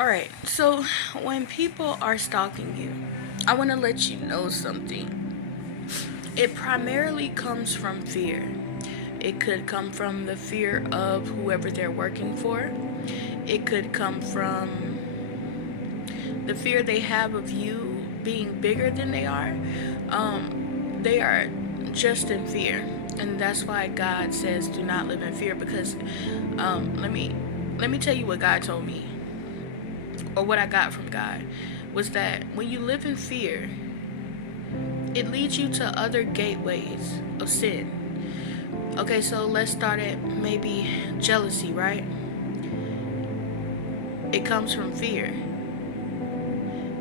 Alright, so when people are stalking you, I want to let you know something. It primarily comes from fear. It could come from the fear of whoever they're working for. It could come from the fear they have of you being bigger than they are. They are just in fear, and that's why God says, "Do not live in fear." Because let me tell you what God told me, or what I got from God, was that when you live in fear, it leads you to other gateways of sin. Okay, so let's start at maybe jealousy, right? It comes from fear.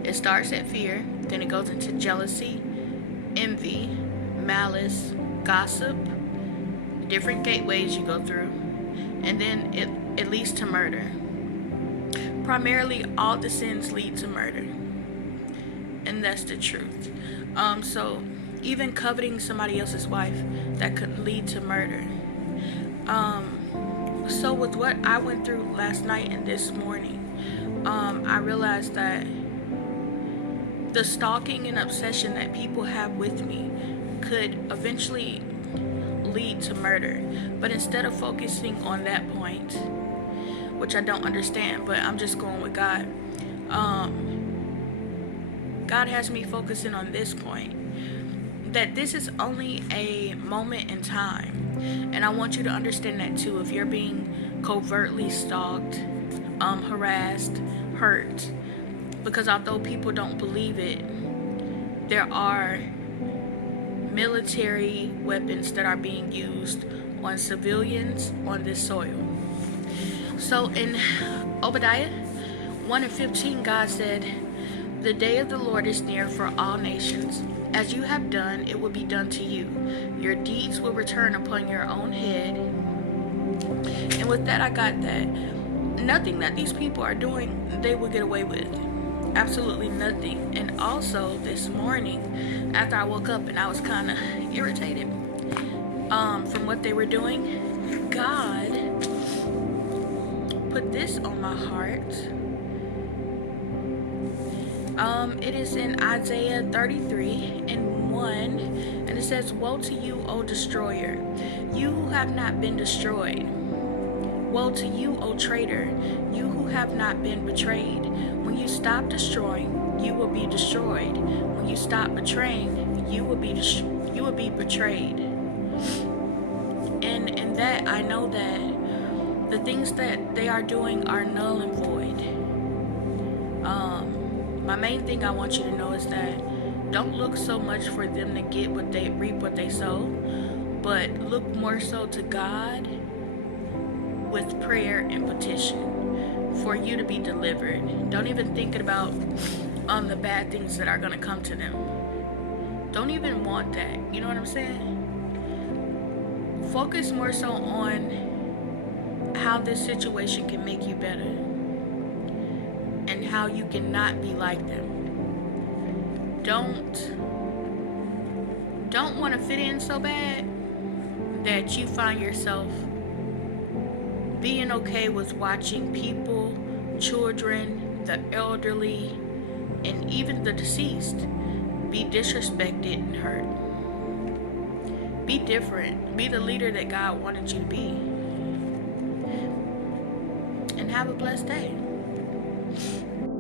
It starts at fear, then it goes into jealousy, envy, malice, gossip, different gateways you go through, and then it leads to murder. Primarily, all the sins lead to murder, and that's the truth. So even coveting somebody else's wife, that could lead to murder. So with what I went through last night and this morning, I realized that the stalking and obsession that people have with me could eventually lead to murder. But instead of focusing on that point, which I don't understand, but I'm just going with God, God has me focusing on this point, that this is only a moment in time. And I want you to understand that too. If you're being covertly stalked, harassed, hurt, because although people don't believe it, there are military weapons that are being used on civilians on this soil. So in Obadiah 1:15, God said, "The day of the Lord is near for all nations. As you have done, it will be done to you. Your deeds will return upon your own head." And with that, I got that nothing that these people are doing, they will get away with. Absolutely nothing. And also this morning, after I woke up and I was kind of irritated from what they were doing, God put this on my heart. It is in Isaiah 33:1, and it says, "Woe to you, O destroyer, you who have not been destroyed. Woe to you, O traitor, you who have not been betrayed. When you stop destroying, you will be destroyed. When you stop betraying, you will be betrayed." And in that, I know that the things that they are doing are null and void. My main thing I want you to know is that don't look so much for them to get what they reap, what they sow, but look more so to God with prayer and petition for you to be delivered. Don't even think about the bad things that are going to come to them. Don't even want that. You know what I'm saying? Focus more so on how this situation can make you better and how you cannot be like them. Don't want to fit in so bad that you find yourself being okay with watching people, children, the elderly, and even the deceased be disrespected and hurt. Be different. Be the leader that God wanted you to be. And have a blessed day.